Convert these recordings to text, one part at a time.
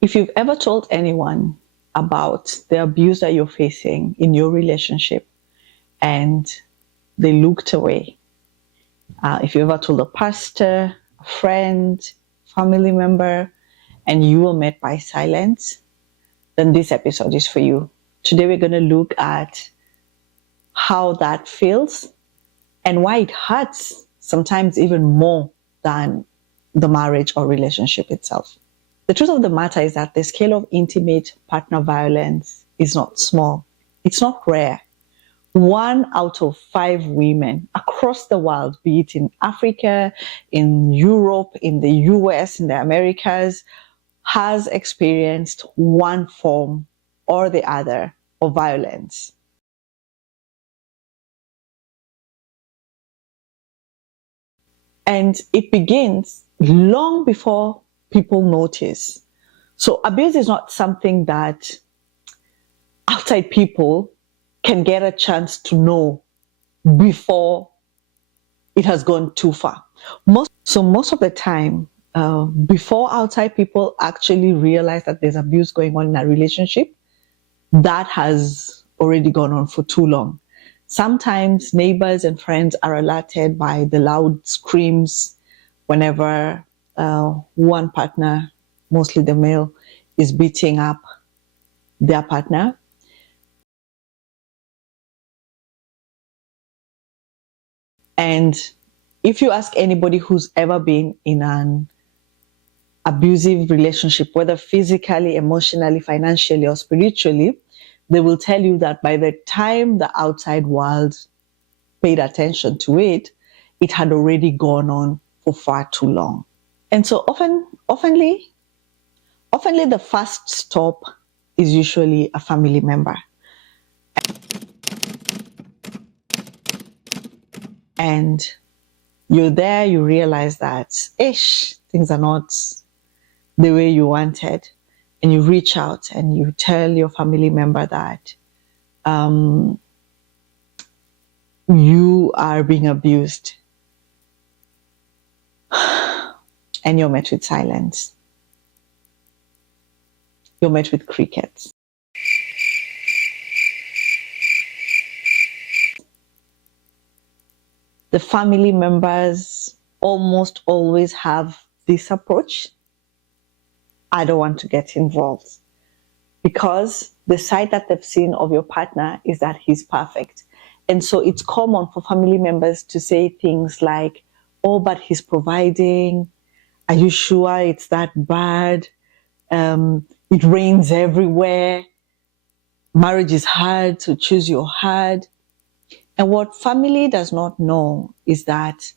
If you've ever told anyone about the abuse that you're facing in your relationship and they looked away, if you ever told a pastor, a friend, family member, and you were met by silence, then this episode is for you. Today we're going to look at how that feels and why it hurts sometimes even more than the marriage or relationship itself. The truth of the matter is that the scale of intimate partner violence is not small. It's not rare. 1 out of 5 women across the world, be it in Africa, in Europe, in the US, in the Americas, has experienced one form or the other of violence. And it begins long before people notice. So abuse is not something that outside people can get a chance to know before it has gone too far. Most of the time, before outside people actually realize that there's abuse going on in a relationship, that has already gone on for too long. Sometimes neighbors and friends are alerted by the loud screams whenever one partner, mostly the male, is beating up their partner. And if you ask anybody who's ever been in an abusive relationship, whether physically, emotionally, financially, or spiritually, they will tell you that by the time the outside world paid attention to it, it had already gone on for far too long. And so oftenly, the first stop is usually a family member. And you're there, you realize that, things are not the way you wanted. And you reach out and you tell your family member that you are being abused. And you're met with silence. You're met with crickets. The family members almost always have this approach. I don't want to get involved, because the side that they've seen of your partner is that he's perfect. And so it's common for family members to say things like, oh, but he's providing. Are you sure it's that bad? It rains everywhere. Marriage is hard, so choose your hard. And what family does not know is that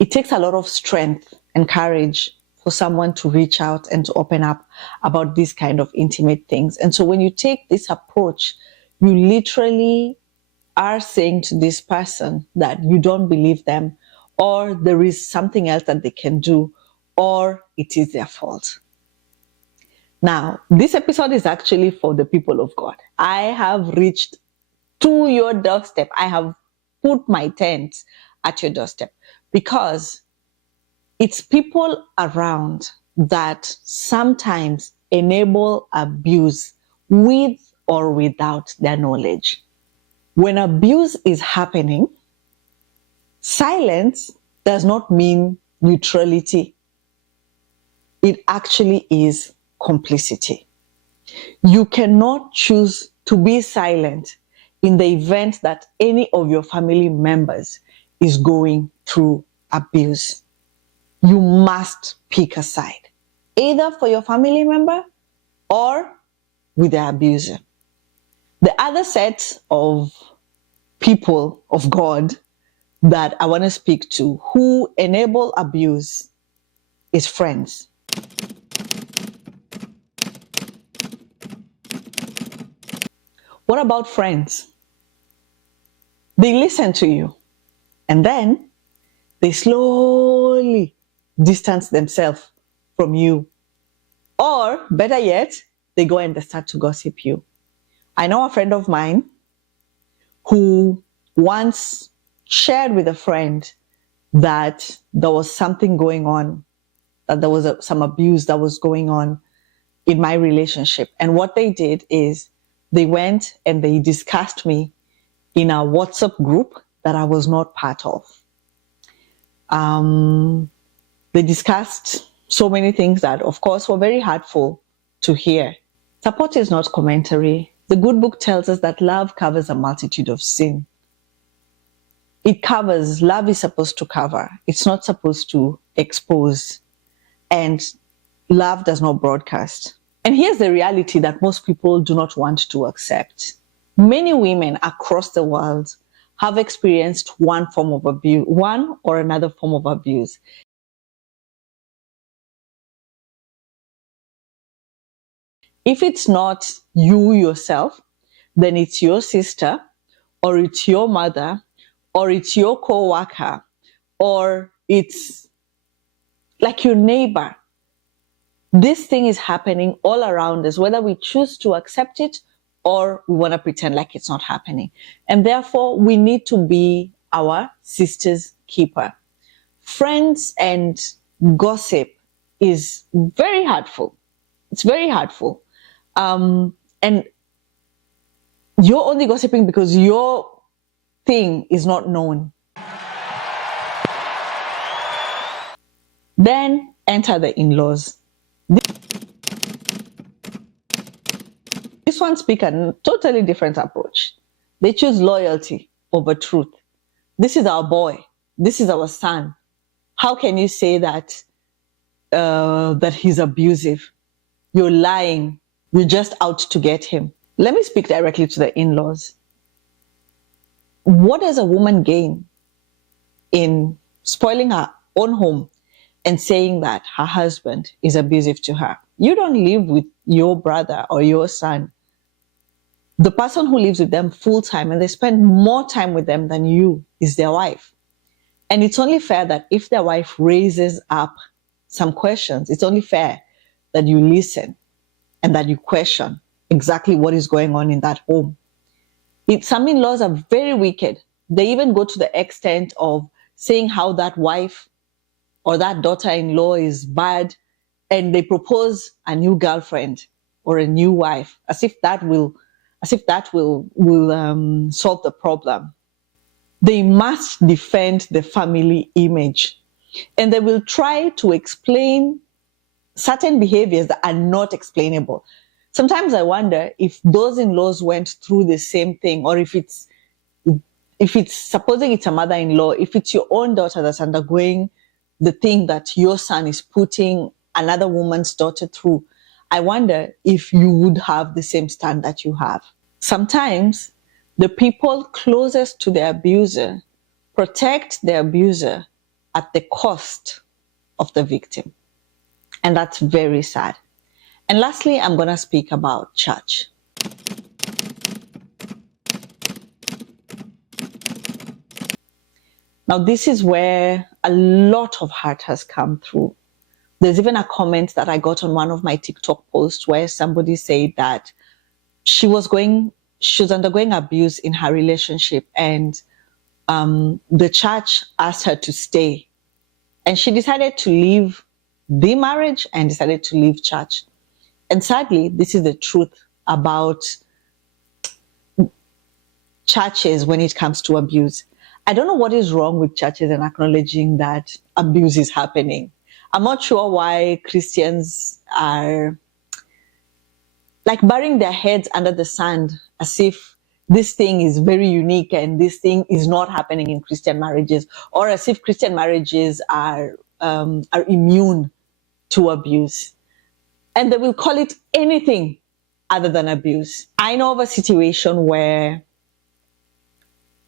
it takes a lot of strength and courage for someone to reach out and to open up about these kind of intimate things. And so when you take this approach, you literally are saying to this person that you don't believe them, or there is something else that they can do, or it is their fault. Now, this episode is actually for the people of God. I have reached to your doorstep. I have put my tent at your doorstep, because it's people around that sometimes enable abuse with or without their knowledge. When abuse is happening, silence does not mean neutrality. It actually is complicity. You cannot choose to be silent in the event that any of your family members is going through abuse. You must pick a side, either for your family member or with the abuser. The other set of people of God that I want to speak to who enable abuse is friends. What about friends? They listen to you and then they slowly distance themselves from you. Or better yet, they go and they start to gossip you. I know a friend of mine who once shared with a friend that there was something going on, that there was some abuse that was going on in my relationship. And what they did is they went and they discussed me in a WhatsApp group that I was not part of. They discussed so many things that, of course, were very hurtful to hear. Support is not commentary. The good book tells us that love covers a multitude of sin. It covers, love is supposed to cover. It's not supposed to expose. And love does not broadcast. And here's the reality that most people do not want to accept. Many women across the world have experienced one form of abuse, one or another form of abuse. If it's not you yourself, then it's your sister, or it's your mother, or it's your co-worker, or it's like your neighbor. This thing is happening all around us, whether we choose to accept it or we want to pretend like it's not happening. And therefore, we need to be our sister's keeper. Friends and gossip is very hurtful. It's very hurtful. And you're only gossiping because your thing is not known. Then enter the in-laws. This one speaks a totally different approach. They choose loyalty over truth. This is our boy. This is our son. How can you say that that he's abusive? You're lying. You're just out to get him. Let me speak directly to the in-laws. What does a woman gain in spoiling her own home and saying that her husband is abusive to her? You don't live with your brother or your son. The person who lives with them full time and they spend more time with them than you is their wife. And it's only fair that if their wife raises up some questions, it's only fair that you listen and that you question exactly what is going on in that home. Some in-laws are very wicked. They even go to the extent of saying how that wife or that daughter-in-law is bad, and they propose a new girlfriend or a new wife, as if that will solve the problem. They must defend the family image, and they will try to explain certain behaviors that are not explainable. Sometimes I wonder if those in-laws went through the same thing, or if it's supposing it's a mother-in-law, if it's your own daughter that's undergoing the thing that your son is putting another woman's daughter through. I wonder if you would have the same stand that you have. Sometimes the people closest to the abuser protect the abuser at the cost of the victim. And that's very sad. And lastly, I'm going to speak about church. Now, this is where a lot of hurt has come through. There's even a comment that I got on one of my TikTok posts where somebody said that she was undergoing abuse in her relationship, and the church asked her to stay. And she decided to leave the marriage and decided to leave church. And sadly, this is the truth about churches when it comes to abuse. I don't know what is wrong with churches and acknowledging that abuse is happening. I'm not sure why Christians are like burying their heads under the sand as if this thing is very unique and this thing is not happening in Christian marriages, or as if Christian marriages are immune to abuse. And they will call it anything other than abuse. I know of a situation where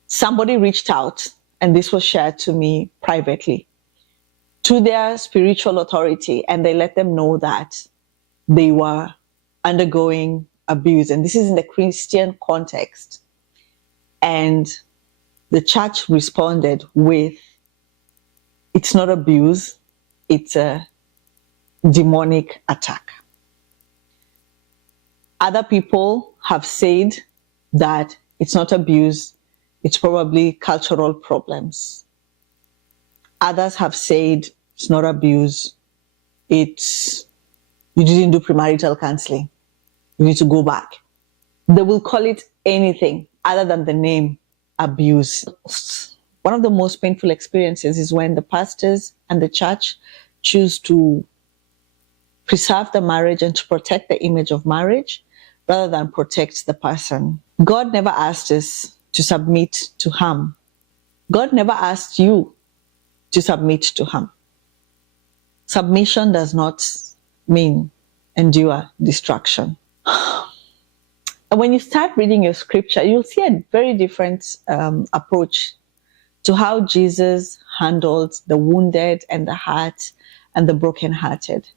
somebody reached out, and this was shared to me privately, to their spiritual authority, and they let them know that they were undergoing abuse. And this is in the Christian context. And the church responded with, it's not abuse, it's a demonic attack. Other people have said that it's not abuse, it's probably cultural problems. Others have said it's not abuse, it's You didn't do premarital counseling. You need to go back. They will call it anything other than the name abuse. One of the most painful experiences is when the pastors and the church choose to preserve the marriage and to protect the image of marriage rather than protect the person. God never asked us to submit to harm. God never asked you to submit to harm. Submission does not mean endure destruction. And when you start reading your scripture, you'll see a very different approach to how Jesus handled the wounded and the hurt and the brokenhearted.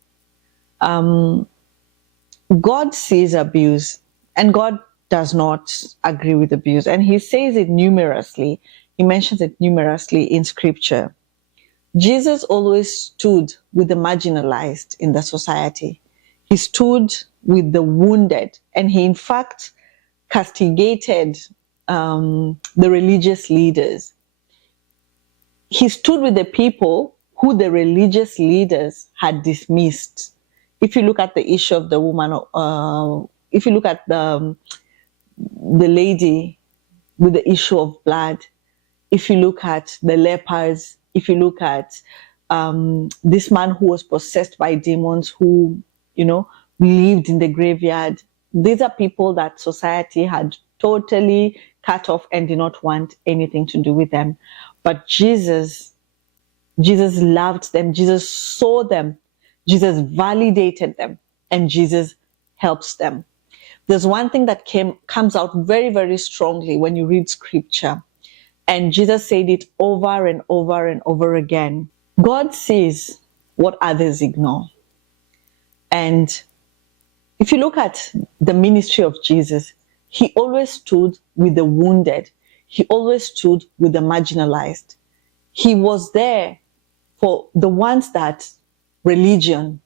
God sees abuse, and God does not agree with abuse. And he says it numerously. He mentions it numerously in scripture. Jesus always stood with the marginalized in the society. He stood with the wounded, and he, in fact, castigated the religious leaders. He stood with the people who the religious leaders had dismissed. If you look at the issue of the woman, if you look at the lady with the issue of blood, if you look at the lepers, if you look at this man who was possessed by demons, who, lived in the graveyard, these are people that society had totally cut off and did not want anything to do with them. But Jesus loved them. Jesus saw them. Jesus validated them, and Jesus helps them. There's one thing that comes out very, very strongly when you read scripture, and Jesus said it over and over and over again. God sees what others ignore. And if you look at the ministry of Jesus, he always stood with the wounded. He always stood with the marginalized. He was there for the ones that religion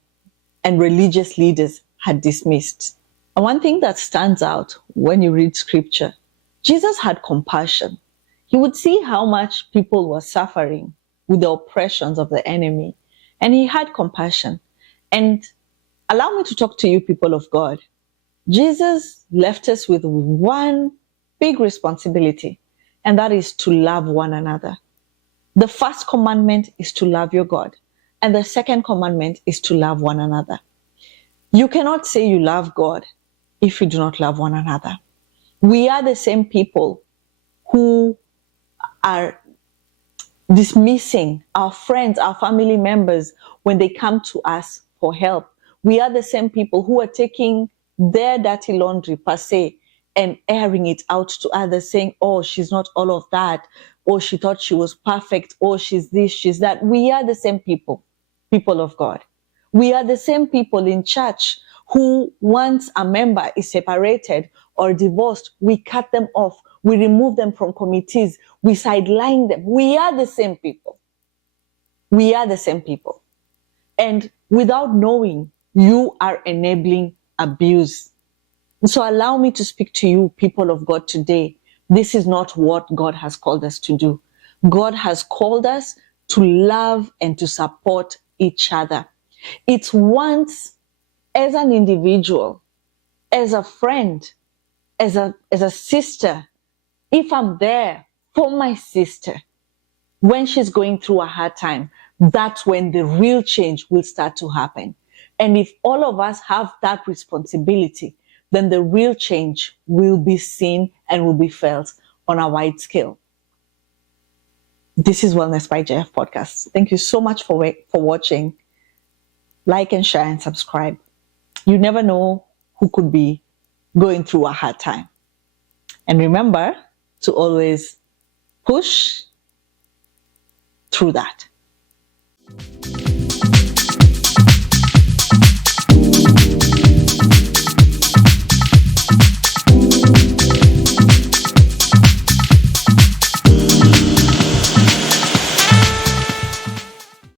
and religious leaders had dismissed. And one thing that stands out when you read scripture, Jesus had compassion. He would see how much people were suffering with the oppressions of the enemy, and he had compassion. And allow me to talk to you, people of God. Jesus left us with one big responsibility, and that is to love one another. The first commandment is to love your God, and the second commandment is to love one another. You cannot say you love God if you do not love one another. We are the same people who are dismissing our friends, our family members when they come to us for help. We are the same people who are taking their dirty laundry per se and airing it out to others, saying, oh, she's not all of that, or she thought she was perfect, or she's this, she's that. We are the same people of God. We are the same people in church who, once a member is separated or divorced, we cut them off, we remove them from committees, we sideline them. We are the same people. We are the same people. And without knowing, you are enabling abuse. So allow me to speak to you, people of God, today. This is not what God has called us to do. God has called us to love and to support each other. It's once, as an individual, as a friend, as a sister, if I'm there for my sister when she's going through a hard time, that's when the real change will start to happen. And if all of us have that responsibility, then the real change will be seen and will be felt on a wide scale. This is Wellness by JF Podcast. Thank you so much for watching. Like and share and subscribe. You never know who could be going through a hard time. And remember to always push through that.